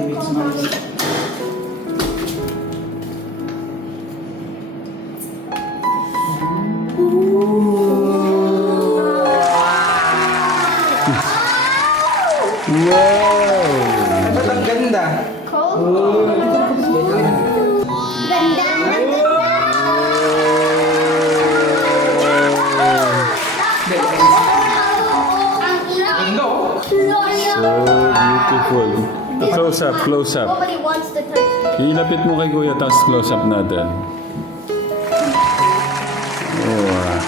哎，你好。Close up, close up. Nobody wants to touch me. Ilapit mo kay Kuya, tapos close up natin. Oh, ah.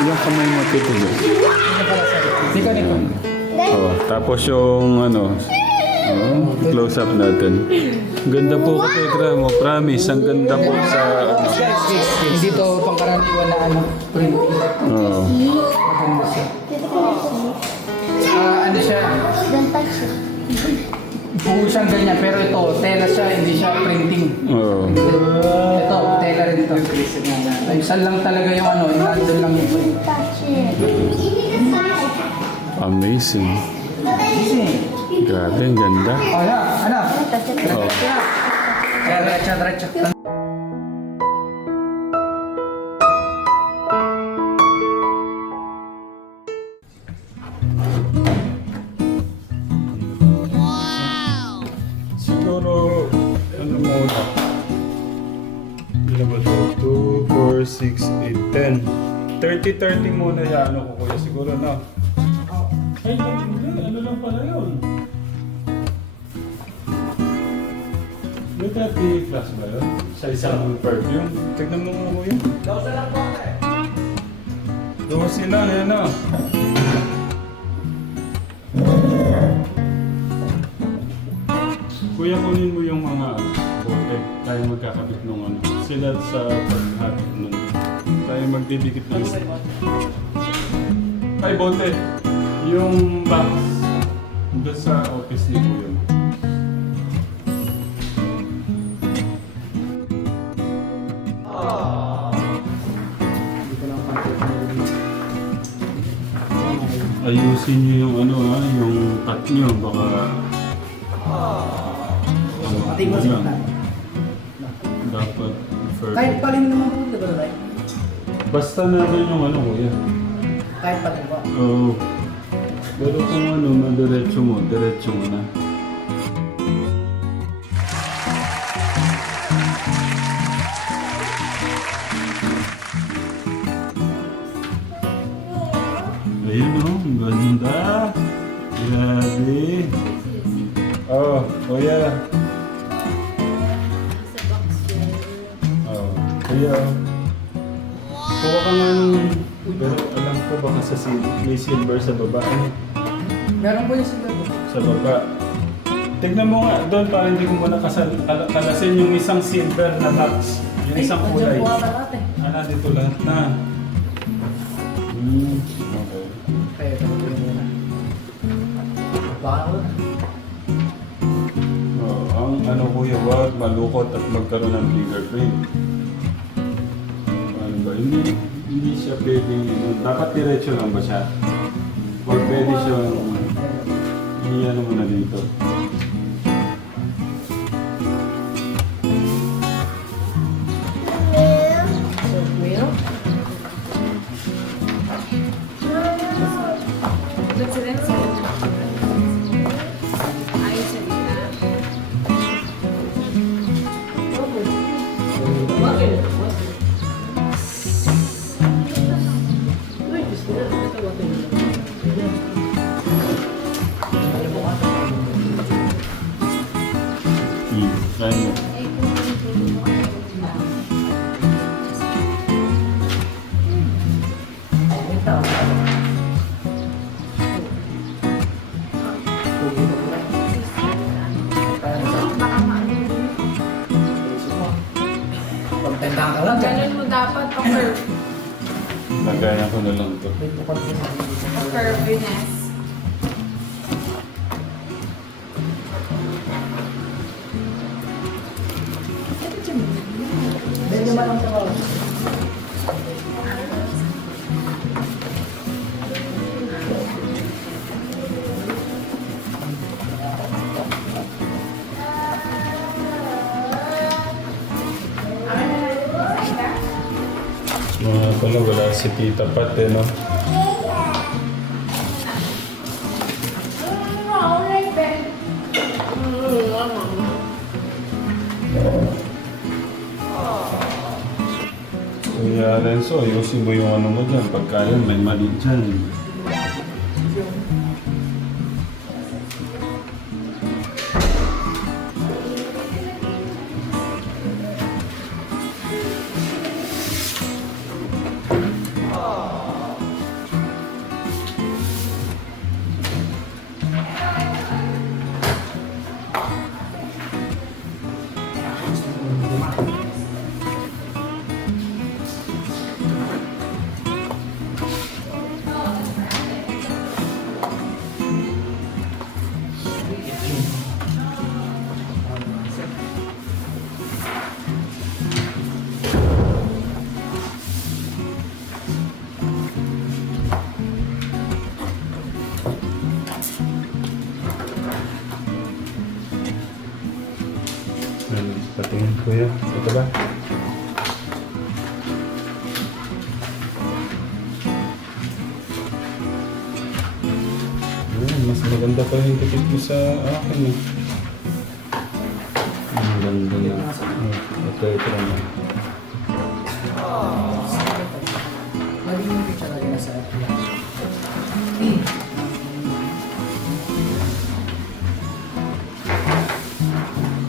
Yung kamay mo, tito. Hindi ka nito. Oh, tapos yung ano, oh, close up natin. Ganda po kay Tekra mo, promise. Ang ganda po sa ano. Guys, hindi to pangkaraniwan na ano, print. Oh. Maganda siya. Ah, ano siya? Don't touch it. Buo siyang ganyan, pero ito, tela siya, hindi siya printing. Oh. Ito, tela rin ito. Isa lang talaga yung ano, yung nandun lang it. Amazing. Grabe, ang ganda. It. Oh. Diretso, diretso. 6, 8, 10. 30-30 muna yan, ano ko kuya, siguro na. Ay, hindi, ano lang pala yun? May 30 plus ba yun? Sa isang perfume? Tignan mo nga kuya. Dosa lang po eh. 12 lang, yan na. Kuya, kunin mo yung mga bote. Tayo magkakabit nung ano. Sila sa. Tayo magdidikit ng... Ay, bote! Yung box. Doon sa office ni Kuya mo. Ayusin niyo yung ano ha, yung cut niyo. Baka... Pati mo Ano, Dapat. Kahit paling naman po, di ba, Ray? Basta na rin yung ano kuya. Kahit po. Oo. Pero kung ano, madiretso mo, diretso mo na. Ayun o, ang ganda. Grabe. Oh, kuya. Oh, kuya. Kuha ka nga ng... Pero alam ko baka sa sil- may silver sa baba. Ano? Meron po yung sila po. Sa baba. Tignan mo nga doon para hindi ko muna kasal, kal- kalasin yung isang silver na box. Yung isang kulay. Po ata lahat eh. Ah, dito lahat na. Hmm, okay. Kaya ito po yung muna. Baka na. Oh, ang ano kuya, wag malukot at magkaroon ng fingerprint. Hindi, hindi siya pwedeng, dapat diretso lang ba siya? Or pwede siyang, ano mo na dito. Pagtandaan ka lang. Ganun mo dapat pa-curve. Lagayan ko na lang to. May bukod ko sa Pa-curviness. Si Tita Pat eh, no? Kuya Renzo, ayusin mo yung ano mo dyan. Pagka yan, may mali dyan.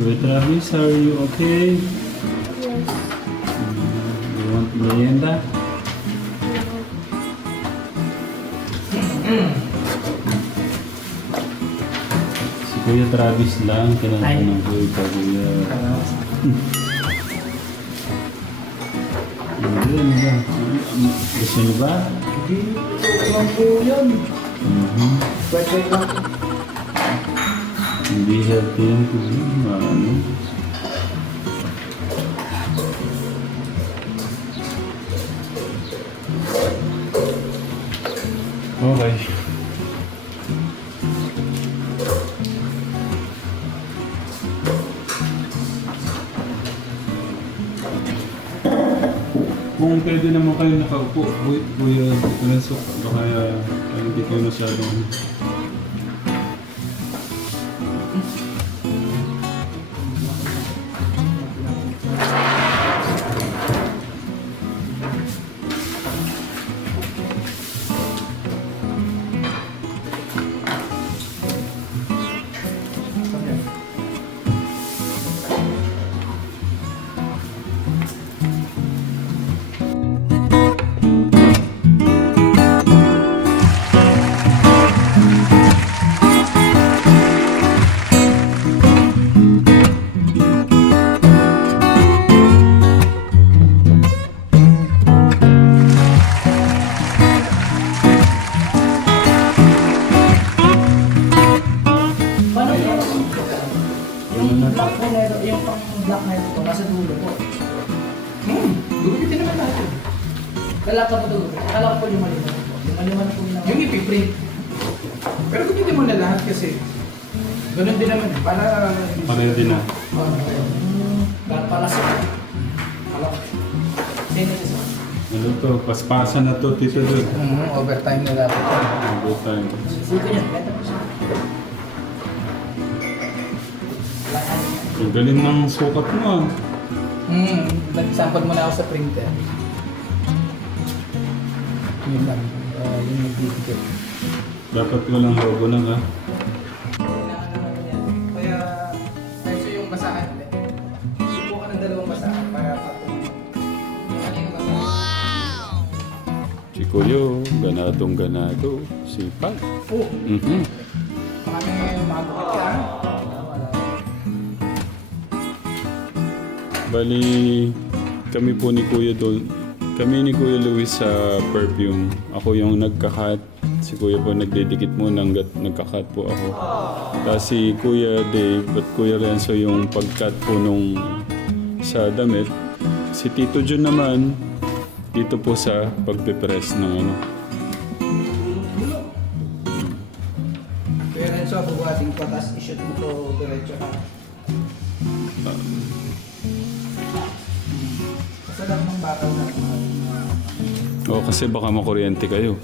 Kuya Travis, are you okay? Yes. You want merienda? si Kuya Travis lang, tinatanong ko yung Kuya. Hindi, ano ba? Gusto niyo ba? Hindi, lang po yun. Mhm. Wait, wait lang. Hindi healthy yan kasi ano. Okay. Kung pwede naman kayo nakaupo, bu- Kuya Lorenzo, baka uh, hindi kayo masyadong Paspasan na to, Tito Dud. Hmm, overtime na dapat. Good time. Susuko niya, benta po siya. Ang galing ng sukat mo ah. Hmm, nag-sample muna ako sa printer. Yun lang. Uh, yun yung bibigay. Dapat walang logo na ka. Kuyo, ganadong ganado. Sipag. Oh, Mhm. kami makakapit ka. Wala. Bali, kami po ni Kuya Dol, kami ni Kuya Luis sa perfume. Ako yung nagkakat. Si Kuya po nagdidikit mo nang nagkakat po ako. Tapos si Kuya Dave at Kuya Renzo yung pagkat po nung sa damit. Si Tito Jun naman, dito po sa pagpipress ng ano. Kaya rin sa bubuhating ko, tapos ishoot mo to diretso ka. Sa lahat ng bakaw na. O kasi baka makuryente kayo.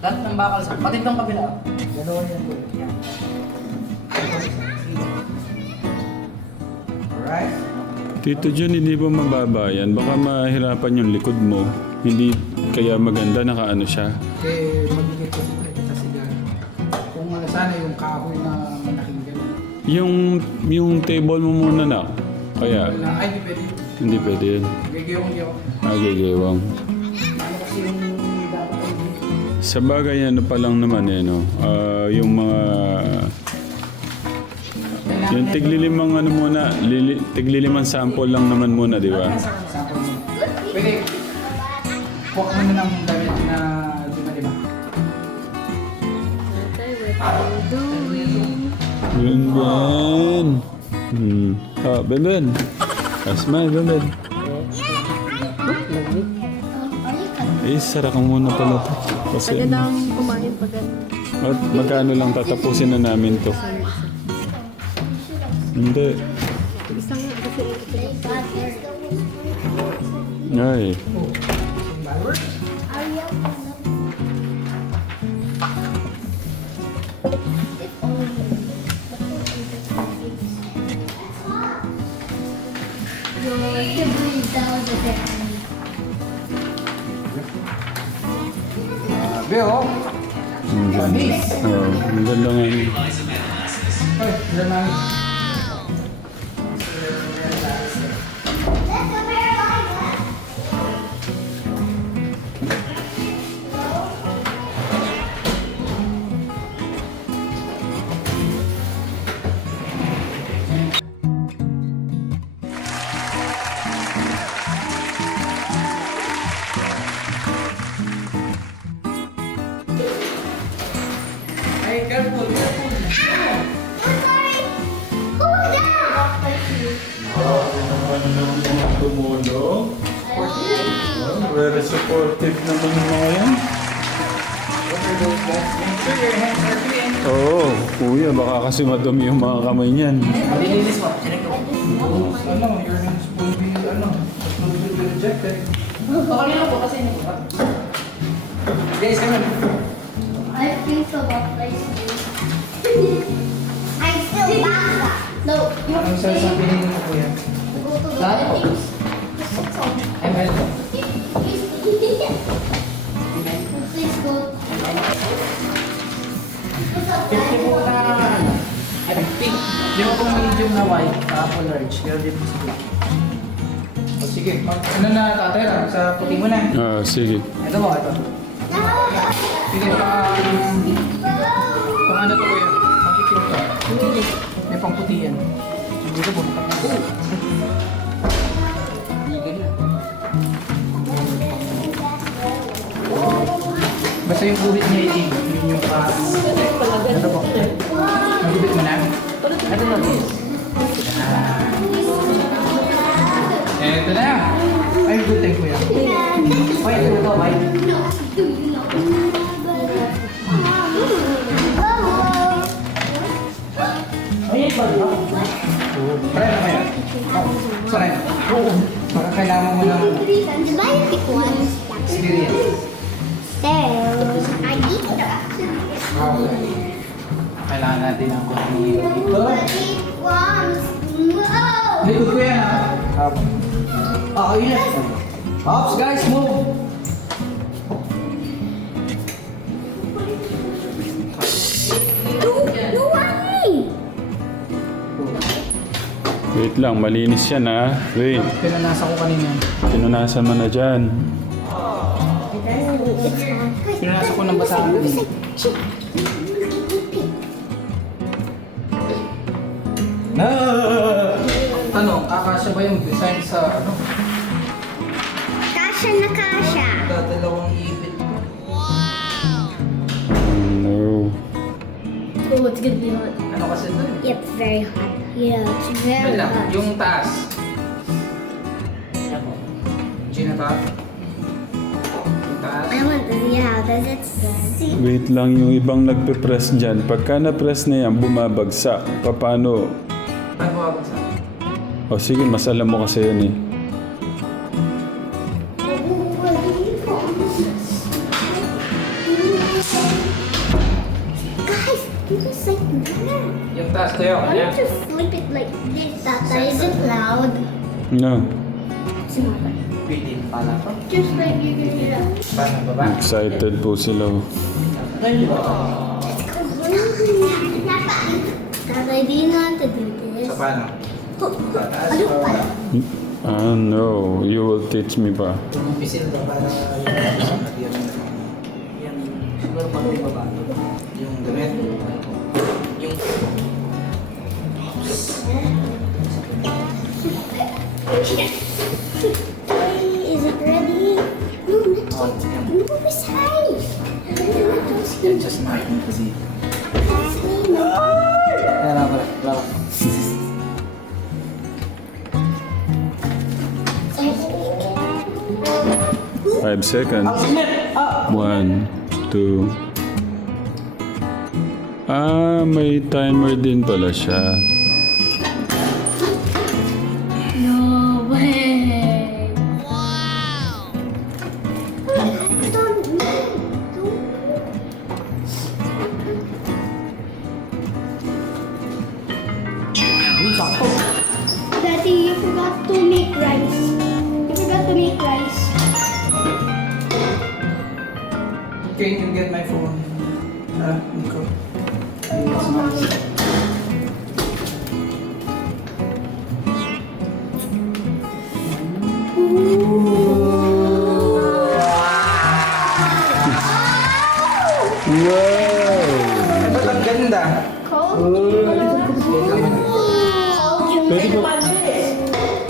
Lahat ng bakal sa... Pati itong kabila. Dalawa yan po. Alright. Tito John, hindi ba mababa yan? Baka mahirapan yung likod mo. Hindi kaya maganda nakaano siya. Eh, kasi ito eh. Kasi yan. Kung uh, sana yung kahoy na malaking ganun. Yung, yung table mo muna na. Kaya, Wala. Ay, di pwede. hindi pwede yun. Gagawin niyo. Agigewang. Ano kasi yung dapat ay dito. Sa bagay, ano pa lang naman eh, no? Ah, yung mga... Yung tiglilimang ano muna, lili, tiglilimang sample lang naman muna, di ba? Pwede. Kuha mo na ng damit na lima-lima. Ben Ben! Hmm. Ah, Ben Ben! Smile, Ben Ben. Eh, sara ka muna pala to. Kasi, Ang kumain pa ganun. at magkano lang tatapusin na namin to? Hindi. Isang kasi Ay. Grabe oh. Ang ganda. Oh, ang ganda nga yun. Ay, ilan baka kasi madumi yung mga kamay niyan. Malilinis mo. Ano, your hands will be, ano, will be rejected. Okay lang po kasi hindi ko. Guys, come on. I feel so bad. I still bad. No, you white, tapos large. Pero di po sa black. O sige, mag, ano na tatay lang, sa puti mo na. Ah, sige. Ito mo, ito. Sige, pang, pang ano to kuya? Pang itim to. May pang puti yan. Dito po, pang Basta yung guhit niya itim, yun yung pa... Ito po. Magubit mo na? Ito na. Ito na. Ay, good time kuya. Ay, ito to, ay. Ay, ba? Try na kaya. Try na. Baka kailangan mo ng Basic ones. experience. There. I eat them. Kailangan natin ng konti dito. No. Likod ko yan ha. Up. Ah, yun yan. Hops, guys, move. No, no. Wait lang, malinis yan ha. Wait, Pinanasa ko kanina. pinunasan mo na dyan. Pinanasa ko ng basahan kanina. Na! Tanong, kakasya ba yung design sa ano? Kasha na kasha. Dadalawang. Oh, no. Oh, it's gonna be hot. Ano kasi ito eh? Yep, very hot. Yeah, it's very lang, hot. yung taas. Gina taas. Yung taas. I want this. Yeah, does it see? Wait lang, yung ibang nagpe-press dyan. Pagka na-press na yan, bumabagsak. Paano? Ano ba sa? O sige, mas alam mo kasi yun eh. Guys, this is like that. Yung taas ko yun, Why don't you flip it like this, Tata? Is it loud? No. Pwede pala. Just like you can do that. Baba. Excited po sila. oh. Dalawa. It's crazy. Tata, I didn't know to do this. Sa paano? Ano pa? Ah, no. You will teach me pa. Yung pisil para yung sa yan. Yan. Siguro pag may baba. Yung damit. Yung... Is it ready? No, not yet. yan. No, beside. Just marking kasi. 5 seconds. One, two. Ah, may timer din pala siya. No way. Daddy, you forgot to make rice. You forgot to make rice. Okay, you can get my phone. Ah, Nico. Yes, ma'am. Wow! Ba't ang ganda? Pwede po,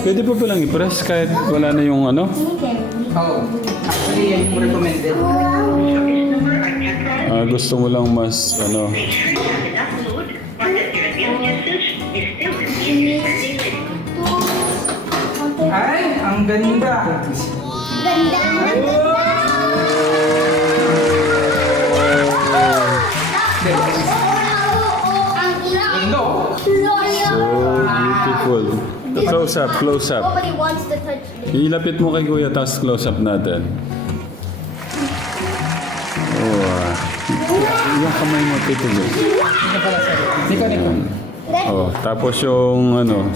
pwede po palang i-press kahit wala na yung ano? Oh, actually yan yung recommended. Gusto mo lang mas ano? Ay, ang ganda. Ganda. So beautiful. Close up, close up. Nobody wants to touch this. Ilapit mo kay Kuya, tapos close up natin. Yung kamay mo, tituloy. Nico, Nico. Oh, tapos yung ano,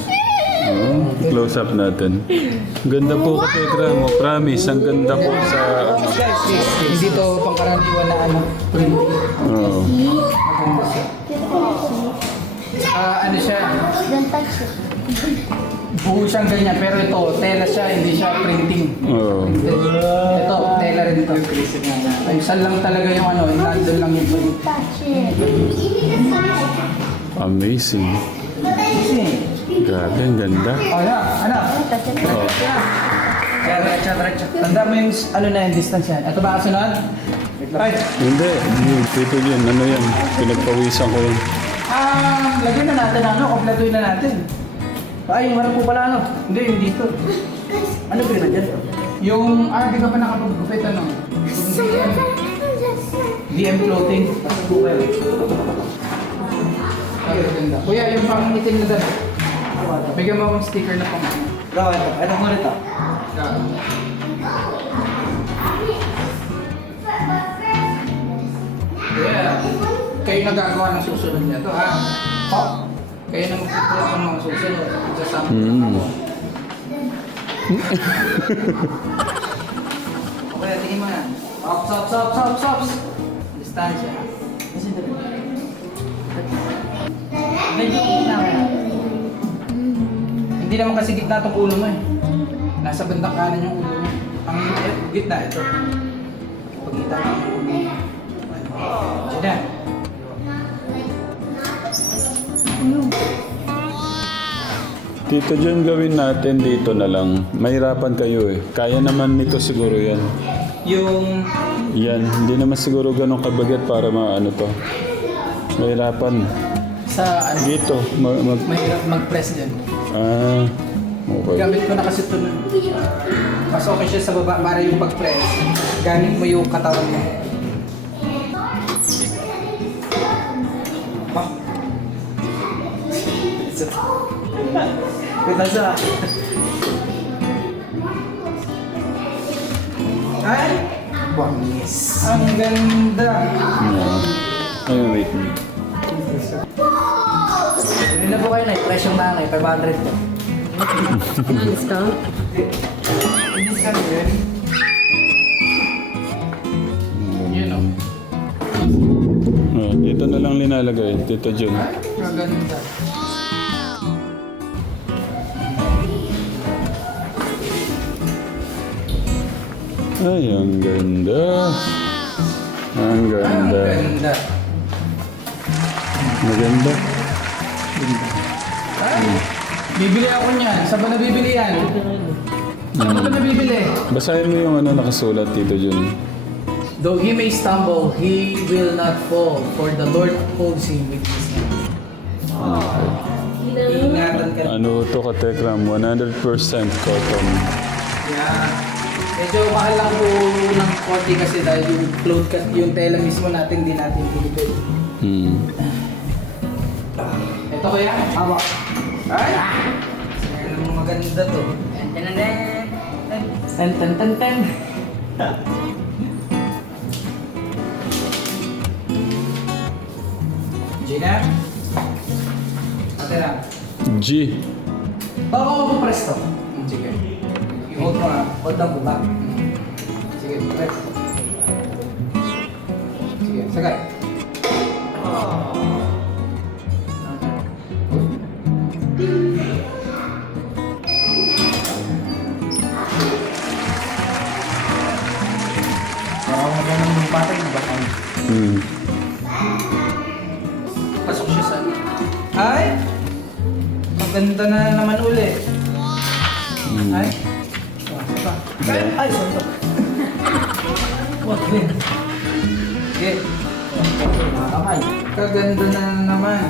oh, close up natin. Ganda po ka, Tegra mo. Promise, ang ganda po sa ano. Guys, hindi to pangkaraniwan na ano, printing. Oh. Ah, ano siya, Don't touch it. Buo siyang ganyan, pero ito, tela siya, hindi siya printing. Oh. Ito, tela rin to. Ay, saan lang talaga yung ano, yung nandun lang yung. Amazing. Grabe, ang ganda. oh yan, anak. Oh. Kaya diretso. Tanda mo yung ano na yung distance yan. Ito ba kasunod? Ay, Hindi, tito yun. Ano yan? Pinagpawisan ko yun. ah, lagyan na natin ano, kompletuin na natin. Ay, yung harap po pala ano. Hindi, yung dito. Ano ba yun dyan? Yung, ah, di ka pa nakapag-gupit ano? Yung DM, DM clothing. Pasok po kayo. Ay, ganda. Kuya, yung pang itim na dala. Bigyan mo akong sticker na pang ano. Bro, ito. Ito mo nito. Yeah. Kayo nagagawa ng susunod nito, ha? Oh. Kayo na magpupulat ng mga susunod. Ko lang ako. okay, tingin mo na. Ops, ops, ops, ops, ops. Distansya. Kasi dali. Medyo na. Hindi naman kasi gitna itong ulo mo eh. Nasa bandang kanan yung ulo mo. Ang gitna ito. Pagkita ng ulo mo. Diyan na. Tito John, gawin natin dito na lang. Mahirapan kayo eh. Kaya naman nito siguro yan. Yung Yan, hindi naman siguro ganun kabagat para maano to. Mahirapan. sa ano, Dito, mag... mag mahirap mag-press din. ah, okay. Gamit ko na kasi ito. Mas okay siya sa baba para yung pag-press. Gamit mo yung katawan mo. Pinasa. Ay! Ang ganda. Yeah. Oh. Ay, wait na po kayo na. Price yung nanay. 500 po. Discount? Discount yun. Oh. Oh, yun o. Dito na lang linalagay. Dito, Jun. Maganda. Ay, ang ganda. Ang Ang ganda. ganda. Maganda. Bibili ako niyan. Saan ba nabibili yan? Saan ba nabibili? Basahin mo yung ano nakasulat, Tito Jun. Though he may stumble, he will not fall, for the Lord holds him with his hand. Ingatan ka. Ano to katekram? 100% cotton. Yeah. Medyo mahal lang po ng konti kasi dahil yung cloth cut, yung tela mismo natin, di natin pinipili. Hmm. Ito kaya? Hawak. Ay! Ano mo maganda to? Ten ten ten ten ten. Gina? Ate na. G. Baka ako po presto. Mo ah. Hold ang bubak. Sige, press. Sige, sagay. Hmm. Pasok siya sa... Ay! Maganda na naman Kaganda na naman.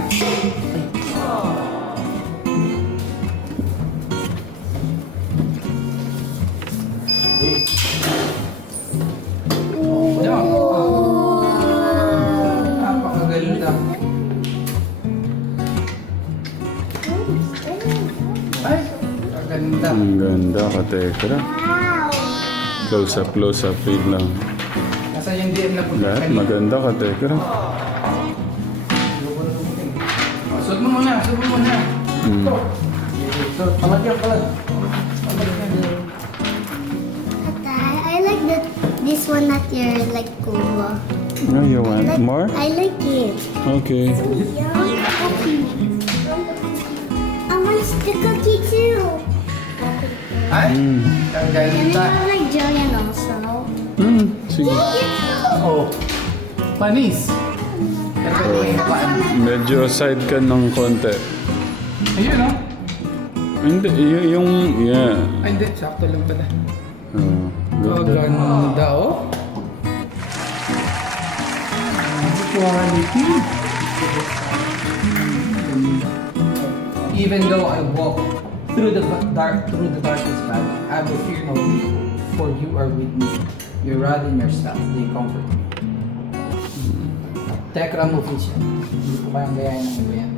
Ay. Kaganda. Ang ganda katekram. Wow. Close up, close up, feed lang. Nasa yung DM na punta Lahat maganda katekram. Oh, muna, suot mo muna. Hmm. Ito. Suot, palag yan, palag. Palag yan. Tata, I like that this one that you're like cool. Oh, you I want like, more? I like it. Okay. Yeah. Cookie. I want the cookie too. Ay, Hmm. ang Can we ganda. have like Jillian also? Hmm. Sige. Oh, panis. Oh, medyo side ka ng konti. Ayun, oh. Hindi, y- yung, yeah. Ay, hindi. Sakto lang pala. Oh, ganda. Kaganda, oh. Quality. Even though I walk through the dark through the darkest valley, I will fear no evil, for you are with me. Your rod and your staff, they comfort me. Tekra mo siya. Hindi ko kayang gayahin ng iba yan.